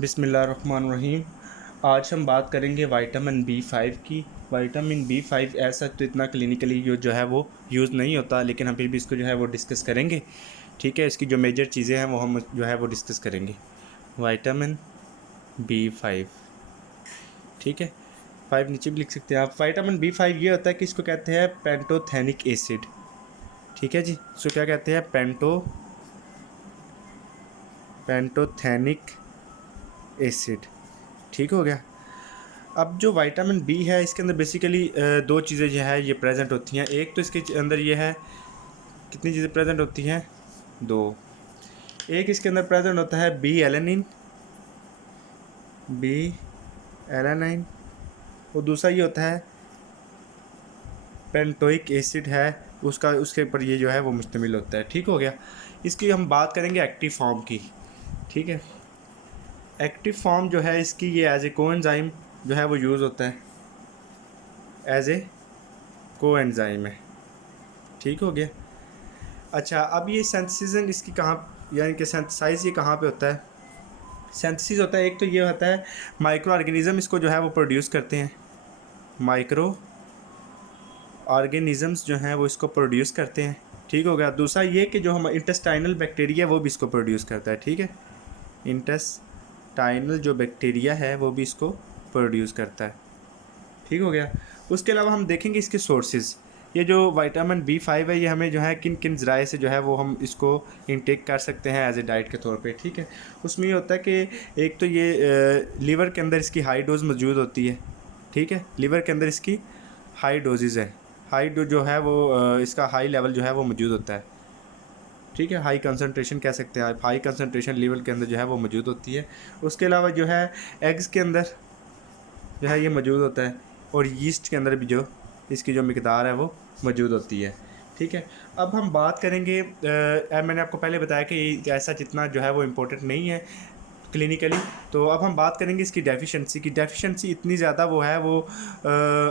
बिस्मिल्लाहिर्रहमानिर्रहीम। आज हम बात करेंगे विटामिन B5 की। विटामिन B5 ऐसा तो इतना क्लिनिकली जो है वो यूज़ नहीं होता, लेकिन हम फिर भी इसको जो है वो डिस्कस करेंगे। ठीक है, इसकी जो मेजर चीज़ें हैं वो हम जो है वो डिस्कस करेंगे। विटामिन B5, ठीक है, 5 नीचे भी लिख सकते हैं आप। विटामिन B5 ये होता है कि इसको कहते हैं पेंटोथेनिक एसिड। ठीक है जी, इसको क्या कहते हैं? Pantothenic acid. ठीक हो गया। अब जो विटामिन बी है इसके अंदर बेसिकली दो चीज़ें जो है ये प्रेजेंट होती हैं। एक तो इसके अंदर ये है, कितनी चीज़ें प्रेजेंट होती हैं? दो। एक इसके अंदर प्रेजेंट होता है बी एलानाइन, और दूसरा ये होता है पेंटोइक एसिड है, उसके ऊपर ये जो है वो मुश्तमिल होता है। ठीक हो गया। इसकी हम बात करेंगे एक्टिव फॉर्म की। ठीक है, एक्टिव फॉर्म जो है इसकी ये एज ए कोएंजाइम जो है वो यूज़ होता है, एज ए कोएंजाइम है। ठीक हो गया। अच्छा, अब ये सिंथेसिस इसकी कहाँ, यानी कि सिंथेसाइज ये कहाँ पे होता है? सिंथेसिस होता है, एक तो ये होता है माइक्रो ऑर्गेनिज़म इसको जो है वो प्रोड्यूस करते हैं। माइक्रो ऑर्गेनिज़म्स जो हैं वो इसको प्रोड्यूस करते हैं। ठीक हो गया। दूसरा ये कि जो हम इंटेस्टाइनल बैक्टीरिया वो भी इसको प्रोड्यूस करता है। ठीक है, इंटेस्टाइनल जो बैक्टीरिया है वो भी इसको प्रोड्यूस करता है। ठीक हो गया। उसके अलावा हम देखेंगे इसके सोर्सेज। ये जो विटामिन B5 है ये हमें जो है किन किन ज़राए से जो है वो हम इसको इनटेक कर सकते हैं एज ए डाइट के तौर पे। ठीक है, उसमें ये होता है कि एक तो ये लीवर के अंदर इसकी हाई डोज मौजूद होती है। ठीक है, लीवर के अंदर इसकी हाई डोजेज़ है, हाई डोज जो है वो इसका हाई लेवल जो है वो मौजूद होता है। ठीक है, हाई कंसनट्रेशन कह सकते हैं आप, हाई कंसनट्रेशन लीवर के अंदर जो है वो मौजूद होती है। उसके अलावा जो है एग्स के अंदर जो है ये मौजूद होता है, और यीस्ट के अंदर भी जो इसकी जो मिकदार है वो मौजूद होती है। ठीक है, अब हम बात करेंगे, मैंने आपको पहले बताया कि ऐसा जितना जो है वो इम्पोर्टेंट नहीं है क्लिनिकली। तो अब हम बात करेंगे इसकी डेफिशिएंसी की। डेफिशिएंसी इतनी ज़्यादा वो है वो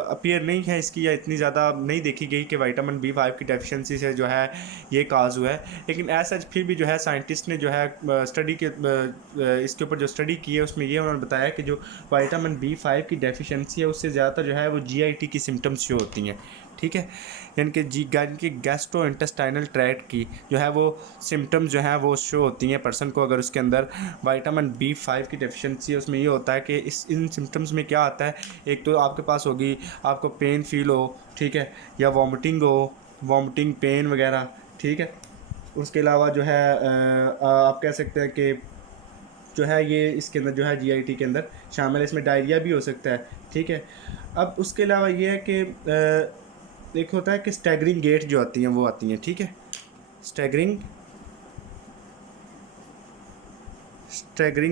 अपीयर नहीं है इसकी, या इतनी ज़्यादा नहीं देखी गई कि विटामिन B5 की डेफिशिएंसी से जो है ये काज हुआ है। लेकिन ऐसा फिर भी जो है साइंटिस्ट ने जो है स्टडी के इसके ऊपर जो स्टडी की है उसमें ये उन्होंने बताया कि जो विटामिन B5 की डेफिशिएंसी है उससे ज़्यादातर जो है वो GIT की सिम्टम्स शो होती हैं। ठीक है, यानी कि गैस्ट्रो इंटेस्टाइनल ट्रैक्ट की जो है वो सिम्टम्स जो हैं वो शो होती हैं पर्सन को अगर उसके अंदर विटामिन B5 की डेफिशिएंसी है। उसमें ये होता है कि इन सिम्टम्स में क्या आता है, एक तो आपके पास होगी आपको पेन फील हो, ठीक है, या वॉमिटिंग पेन वगैरह। ठीक है, उसके अलावा जो है आप कह सकते हैं कि जो है ये इसके अंदर जो है GIT के अंदर शामिल है, इसमें डायरिया भी हो सकता है। ठीक है, अब उसके अलावा ये है कि एक होता है कि स्टैगरिंग गेट जो आती हैं वो आती हैं। ठीक है, स्टैगरिंग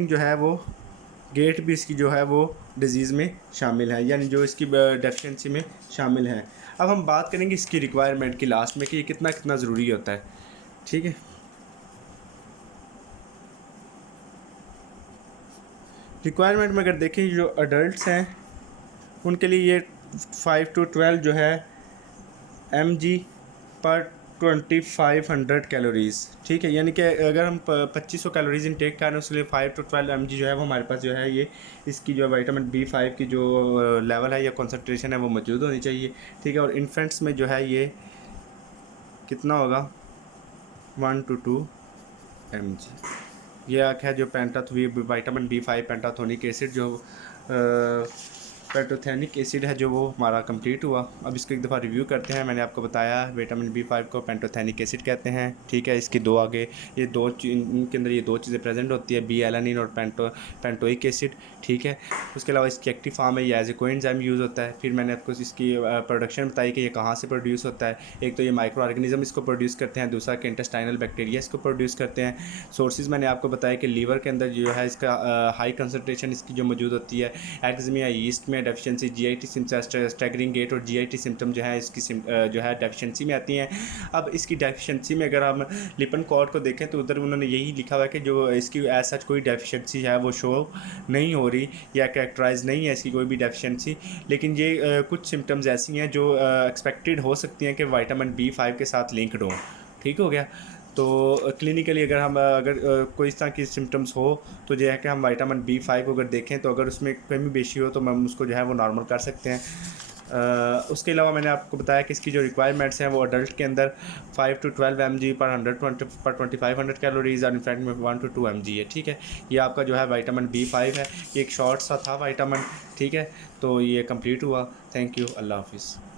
जो है वो गेट भी इसकी जो है वो डिजीज़ में शामिल है, यानी जो इसकी डेफिशिएंसी में शामिल है। अब हम बात करेंगे इसकी रिक्वायरमेंट की लास्ट में कि ये कितना कितना ज़रूरी होता है। ठीक है, रिक्वायरमेंट में अगर देखें जो अडल्ट्स हैं उनके लिए ये 5 to 12 जो है mg पर 2500 कैलोरीज़। ठीक है, यानी कि अगर हम 2500 कैलोरीज़ इनटेक कर रहे हैं उसके लिए 5 to 12 mg जो है वो हमारे पास जो है ये इसकी जो विटामिन B5 की जो लेवल है या कंसंट्रेशन है वो मौजूद होनी चाहिए। ठीक है, और इन्फेंट्स में जो है ये कितना होगा? 1 to 2 mg। ये है जो विटामिन B5 पेंटाथोनिक एसिड जो पेंटोथेनिक एसिड है जो वो हमारा कंप्लीट हुआ। अब इसको एक दफ़ा रिव्यू करते हैं। मैंने आपको बताया विटामिन B5 को पेंटोथेनिक एसिड कहते हैं। ठीक है, इसकी दो आगे ये दो इनके अंदर ये दो चीज़ें प्रेजेंट होती है, बी एलानिन और पेंटोइक एसिड। ठीक है, उसके अलावा इसकी एक्टिव फॉर्म है, ये एज ए कोएंजाइम यूज़ होता है। फिर मैंने आपको इसकी प्रोडक्शन बताई कि ये कहाँ से प्रोड्यूस होता है। एक तो ये माइक्रो ऑर्गेनिज्म इसको प्रोड्यूस करते हैं, दूसरा कि इंटेस्टाइनल बैक्टीरिया इसको प्रोड्यूस करते हैं। सोर्सेज मैंने आपको बताया कि लीवर के अंदर जो है इसका हाई कंसनट्रेशन इसकी जो मौजूद होती है। एग्स में या ईस्ट में deficiency GIT symptom, staggering gait और GIT सिम्टम जो है इसकी जो है डेफिशिएंसी में आती हैं। अब इसकी डेफिशिएंसी में अगर हम लिपन कॉर्ड को देखें तो उधर उन्होंने यही लिखा हुआ है कि जो इसकी एज सच कोई डेफिशिएंसी है वो शो नहीं हो रही या कैरेक्टराइज नहीं है इसकी कोई भी डेफिशिएंसी। लेकिन ये कुछ सिम्टम्स ऐसी हैं जो एक्सपेक्टेड हो सकती हैं कि विटामिन B5 के साथ लिंक्ड हों। ठीक हो गया। तो क्लिनिकली अगर हम अगर कोई इस तरह की सिम्टम्स हो तो जो है कि हम विटामिन B5 अगर देखें तो अगर उसमें कमी बेशी हो तो हम उसको जो है वो नॉर्मल कर सकते हैं। उसके अलावा मैंने आपको बताया कि इसकी जो रिक्वायरमेंट्स हैं वो अडल्ट के अंदर 5 to 12 mg पर 120 पर 2500 कैलोरीज और इनफैक्ट में 1 to 2 mg है। ठीक है, ये आपका जो है विटामिन B5 है। ये एक शॉर्ट सा था विटामिन। ठीक है, तो ये कंप्लीट हुआ। Thank you. अल्लाह हाफिज़।